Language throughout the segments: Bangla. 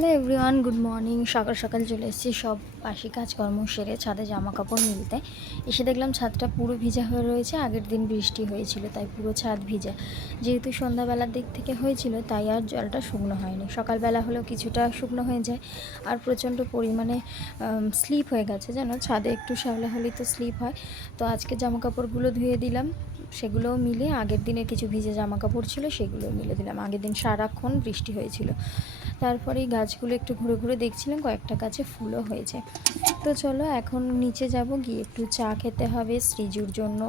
Hello everyone, good morning. সকাল সকাল চলে এসেছি সব বাসি কাজকর্ম সেরে ছাদে জামা কাপড় মিলতে। এসে দেখলাম ছাদটা পুরো ভিজা হয়ে রয়েছে। আগের দিন বৃষ্টি হয়েছিল তাই পুরো ছাদ ভিজা। যেহেতু সন্ধ্যাবেলার দিক থেকে হয়েছিল তাই আর জলটা শুকনো হয়নি। সকালবেলা হলেও কিছুটা শুকনো হয়ে যায়। আর প্রচণ্ড পরিমাণে স্লিপ হয়ে গেছে, যেন ছাদে একটু শ্যাওলা হলেই তো স্লিপ হয়। তো আজকে জামা কাপড়গুলো ধুয়ে দিলাম, সেগুলোও মিলে আগের দিনের কিছু ভিজে জামা কাপড় ছিল সেগুলোও মিলে দিলাম। আগের দিন সারাক্ষণ বৃষ্টি হয়েছিল। তারপরে এই গাছগুলো একটু ঘুরে ঘুরে দেখছিলাম, কয়েকটা গাছে ফুলও হয়েছে। তো চলো এখন নিচে যাব, গিয়ে একটু চা খেতে হবে, সৃজুর জন্য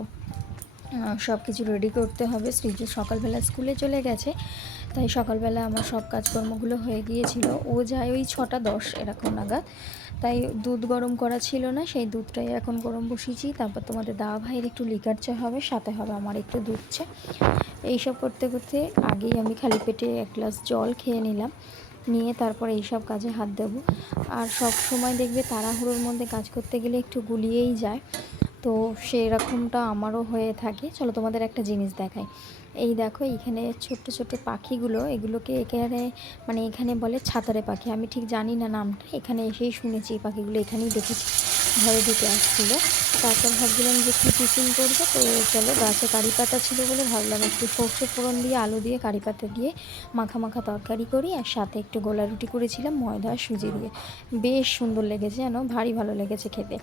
সব কিছু রেডি করতে হবে। সৃজু সকালবেলা স্কুলে চলে গেছে, তাই সকালবেলা আমার সব কাজকর্মগুলো হয়ে গিয়েছিল। ও যায় ওই 6টা 10 এরকম নাগাদ। তাই দুধ গরম করা ছিল না, সেই দুধটাই এখন গরম বসিয়েছি। তারপর তোমাদের দাওয়া ভাইয়ের একটু লিকার চা হবে, সাথে হবে আমার একটু দুধ চা। এইসব করতে করতে আগেই আমি খালি পেটে 1 গ্লাস জল খেয়ে নিলাম, নিয়ে তারপর এইসব কাজে হাত দেবো। আর সব সময় দেখবে তাড়াহুড়োর মধ্যে কাজ করতে গেলে একটু গুলিয়েই যায়, তো সেরকমটা আমারও হয়ে থাকে। চলো তোমাদের একটা জিনিস দেখাই। এই দেখো, এইখানে ছোট্ট ছোট্ট পাখিগুলো, এগুলোকে এখানে মানে এখানে বলে ছাতারে পাখি। আমি ঠিক জানি না নামটা, এখানে এসেই শুনেছি এই পাখিগুলো এখানেই দেখেছি, ঘরে ঢুকে আসছিলো। তারপর ভাবছিলাম যে কী টিফিন করবো, তো চলো গাছে কারি পাতা ছিল বলে ভাবলাম একটু সর্ষে ফোড়ন দিয়ে আলু দিয়ে কারি পাতা দিয়ে মাখা মাখা তরকারি করি। আর সাথে একটু গোলা রুটি করেছিলাম ময়দা আর সুজি দিয়ে, বেশ সুন্দর লেগেছে, যেন ভারী ভালো লেগেছে খেতে।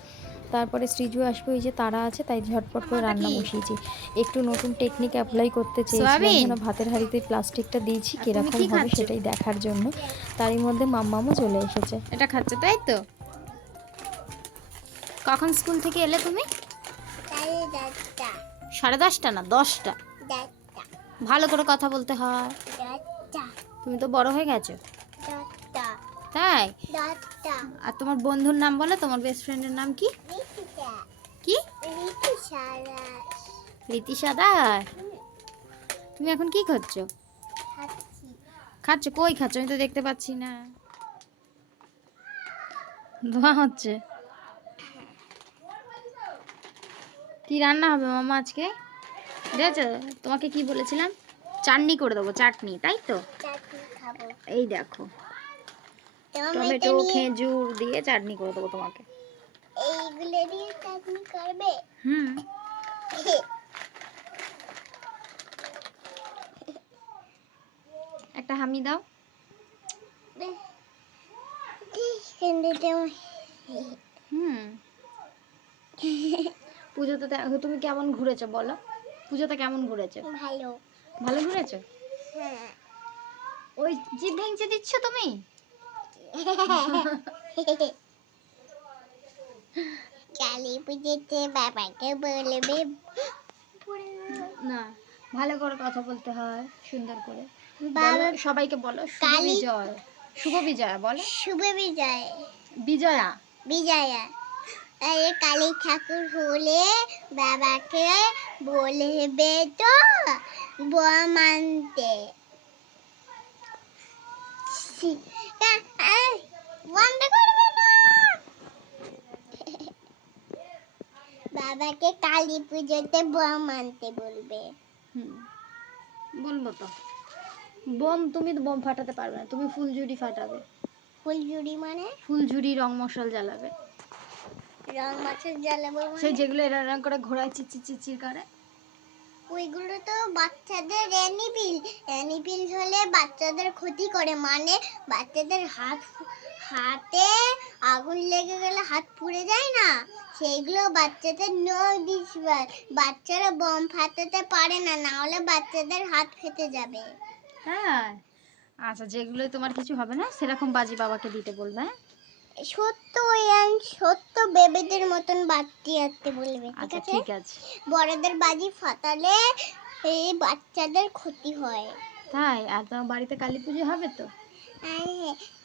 তারপরে সৃজু আসবে, ওই যে তারা আছে, তাই ঝটপট করে রান্না বসিয়েছি। একটু নতুন টেকনিক অ্যাপ্লাই করতে চেয়েছিলাম, যেন ভাতের হাঁড়িতে প্লাস্টিকটা দিয়েছি কীরকম হবে সেটাই দেখার জন্য। তারই মধ্যে মাম্মামও চলে এসেছে। এটা খাচ্ছ তাই তো? কখন স্কুল থেকে এলে তুমি? 10:30 না 10টা? ভালো করে কথা বলতে হয়, তুমি তো বড় হয়ে গেছো। তাই? আর তোমার বন্ধুর নাম বলো, তোমার বেস্ট ফ্রেন্ডের নাম কি? কি? রীতিশা দাস। তুমি এখন কি খাচ্ছো? খাচ্ছো? কই খাচ্ছো? আমি তো দেখতে পাচ্ছি না। ধোঁয়া হচ্ছে। কি রান্না হবে মামা আজকে? দেখেছো, তোমাকে কি বলেছিলাম, চাটনি করে দেবো, চাটনি, তাই তো? এই দেখো, টমেটো খেজুর দিয়ে চাটনি করে দেবো তোমাকে। এইগুলো দিয়ে চাটনি করবে? হুম। একটা হামি দাও। হুম। পুজোতে তুমি কেমন ঘুরেছো বলো? পুজোতে কেমন ঘুরেছো? ভালো। ভালো ঘুরেছো? হ্যাঁ। ওই জিভ ভেঙচে দিচ্ছ তুমি? কালী পুজোতে বাবাকে বলবে না, ভালো করে কথা বলতে হয়, সুন্দর করে বাবা। সবাইকে বলো শুভ বিজয়। শুভ বিজয়া বলো। শুভ বিজয়। বিজয়া। বিজয়া। আরে কালী ঠাকুর হলে বাবাকে বলবে তো বম আনতে। বন্ধ করবে না। বাবাকে কালী পুজোতে বম আনতে বলবে। বলবো তো। বোম, তুমি তো বোম ফাটাতে পারবে না, তুমি ফুলঝুরি ফাটাবে। ফুলঝুরি মানে? ফুলঝুরি রং মশাল জ্বালাবে। রং মশাল জ্বালাবো মানে? সেই যেগুলো এরা রং করে ঘোড়ায় চিচির চিচির করে। ওইগুলো তো বাচ্চাদের অ্যানিপিল হলে বাচ্চাদের ক্ষতি করে, মানে বাচ্চাদের হাতে আগুন লেগে গেলে হাত পুড়ে যায় না, সেইগুলো বাচ্চাদের নো দিসবার। বাচ্চারা বম ফাটাতে পারে না, না হলে বাচ্চাদের হাত ফেটে যাবে। হ্যাঁ, আচ্ছা, যেগুলো তোমার কিছু হবে না সেরকম বাজি বাবাকে দিতে বলবে। সত্য সত্য বেবিদের মতন বাড়তি আনতে বলবে, আচ্ছা ঠিক আছে? বড়দের বাজি ফাটালে এই বাচ্চাদের ক্ষতি হয়। তাই? আর তোমার বাড়িতে কালী পুজো হবে তো?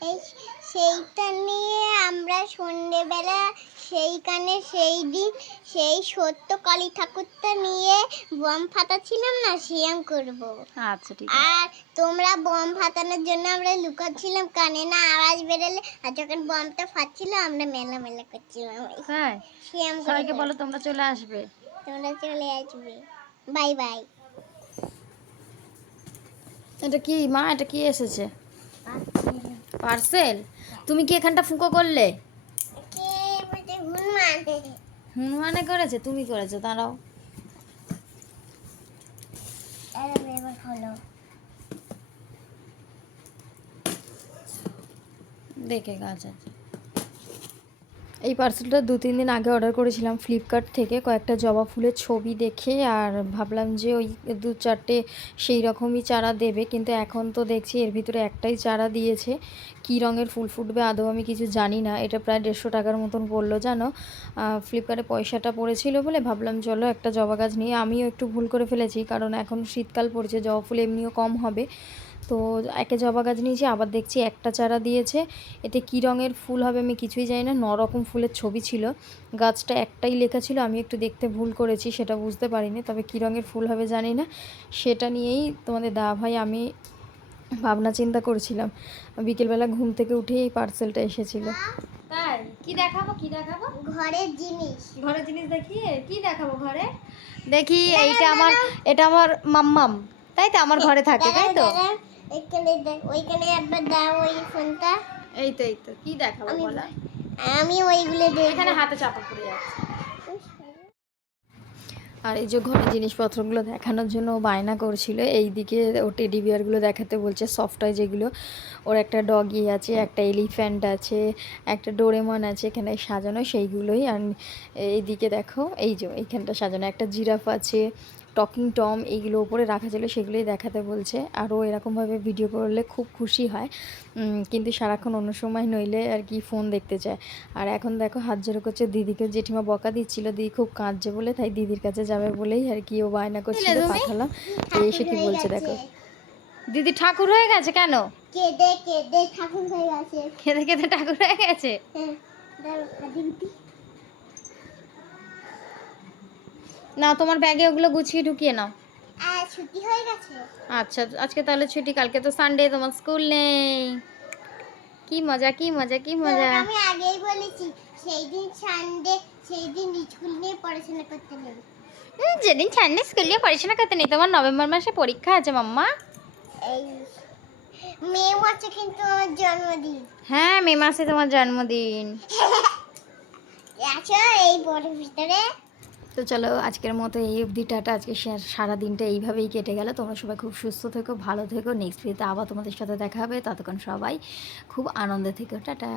এই সেইটা নিয়ে আমরা সন্ধ্যেবেলা সেইখানে সেই দিন সেই সত্য কালী ঠাকুরটা নিয়ে বম ফাটাচ্ছিলাম না, সিয়াম করব। আচ্ছা ঠিক আছে। আর তোমরা বম ফাটানোর জন্য আমরা লুকাচ্ছিলাম, কানে না আওয়াজ বেরোলে, আর যখন বমটা ফাটছিল আমরা মেলা মেলা করছিলাম। তাই? সিয়াম সবাইকে বলো তোমরা চলে আসবে। তোমরা চলে আসবে। Bye bye. এটা কি মা, এটা কি এসেছে? পার্সেল? তুমি কি এখানটা ফুঁকো করলে? কে বলতে হনুমান? হনুমানে করেছে? তুমি করেছো? দাঁড়াও। এবার হলো। দেখে গাছ আছে। এই পার্সেলটা 2-3 দিন আগে অর্ডার করেছিলাম ফ্লিপকার্ট থেকে, কয়েকটা জবা ফুলের ছবি দেখে, আর ভাবলাম যে ওই 2-4টে সেই রকমই চারা দেবে, কিন্তু এখন তো দেখছি এর ভিতরে একটাই চারা দিয়েছে। কী রঙের ফুল ফুটবে আদৌ আমি কিছু জানি না। এটা প্রায় 150 টাকার মতন পড়লো জানো। ফ্লিপকার্টে পয়সাটা পড়েছিল বলে ভাবলাম চলো একটা জবা গাছ নিয়ে। আমিও একটু ভুল করে ফেলেছি, কারণ এখন শীতকাল পড়ছে, জবা ফুল এমনিও কম হবে। তো একে জবা গাছ নিয়েছি, আবার দেখছি একটা চারা দিয়েছে। এতে কী রঙের ফুল হবে আমি কিছুই জানি না। 9 রকম ফুলের ছবি ছিল, গাছটা একটাই লেখা ছিল, আমি একটু দেখতে ভুল করেছি, সেটা বুঝতে পারিনি। তবে কী রঙের ফুল হবে জানি না, সেটা নিয়েই তোমাদের ভাই আমি ভাবনা চিন্তা করছিলাম। বিকেলবেলা ঘুম থেকে উঠেই এই পার্সেলটা এসেছিলো। তাই কি দেখাবো? কি দেখাবো? ঘরের জিনিস। ঘরের জিনিস দেখিয়ে কি দেখাবো ঘরে? দেখি এটা আমার মাম্মাম, তাই তো আমার ঘরে থাকে, তাই তো? ওইখানে একবার দাও ওই ফোনটা। এই তো কি দেখাবো বলা? আমি ওইগুলো দেখব। এখানে হাতে চাপা পড়ে যাচ্ছে। আর এই যে ঘরের জিনিসপত্রগুলো দেখানোর জন্য ও বায়না করছিল, এইদিকে ও টেডি বিয়ারগুলো দেখাতে বলছে, সফট টয় যেগুলো। ওর একটা ডগি আছে, একটা এলিফ্যান্ট আছে, একটা ডোরেমন আছে এখানে সাজানো, সেইগুলোই। আর এইদিকে দেখো এই যে এইখানটা সাজানো, একটা জিরাফ আছে, টকিং টম, এইগুলো ওপরে রাখা ছিল, সেগুলোই দেখাতে বলছে। আরও এরকমভাবে ভিডিও করলে খুব খুশি হয়, কিন্তু সারাক্ষণ অন্য সময় নইলে আর কি ফোন দেখতে চায়। আর এখন দেখো হাত জোড়ো করছে, দিদিকে জেঠিমা বকা দিচ্ছিল, দিদি খুব কাঁদছে বলে, তাই দিদির কাছে যাবে বলেই আর কি ও বায়না করছিল, পাঠালাম। এসে কি বলছে দেখো। দিদি ঠাকুর হয়ে গেছে কেন? কেঁদে কেঁদে ঠাকুর হয়ে গেছে। কেঁদে কেঁদে ঠাকুর হয়ে গেছে? হ্যাঁ, দাঁড়াও, দিদি। না, তোমার ব্যাগে ওগুলো গুছিয়ে ঢুকিয়ে নাও। ছুটি হয়ে গেছে। আচ্ছা, আজকে তাহলে ছুটি, কালকে তো সানডে, তোমার স্কুল নেই। কি মজা, কি মজা, কি মজা। আমি আগেই বলেছি সেই দিন সানডে, সেই দিন স্কুল নিয়ে পড়াশোনা করতে নেই। যেদিন সানডে স্কুল নিয়ে পড়াশোনা করতে নেই, তোমার নভেম্বর মাসে পরীক্ষা আছে মাম্মা। এই মে মাসে কিন্তু আমার জন্মদিন। হ্যাঁ, মে মাসে তোমার জন্মদিন। আচ্ছা, এই বড়ের ভিতরে। তো চলো আজকের মতো এই অবধি, টাটা। আজকে সারা দিনটা এইভাবেই কেটে গেল। তোমরা সবাই খুব সুস্থ থেকো, ভালো থেকো। নেক্সট ভিডিওতে আবার তোমাদের সাথে দেখা হবে। ততক্ষণ সবাই খুব আনন্দে থেকো। টাটা।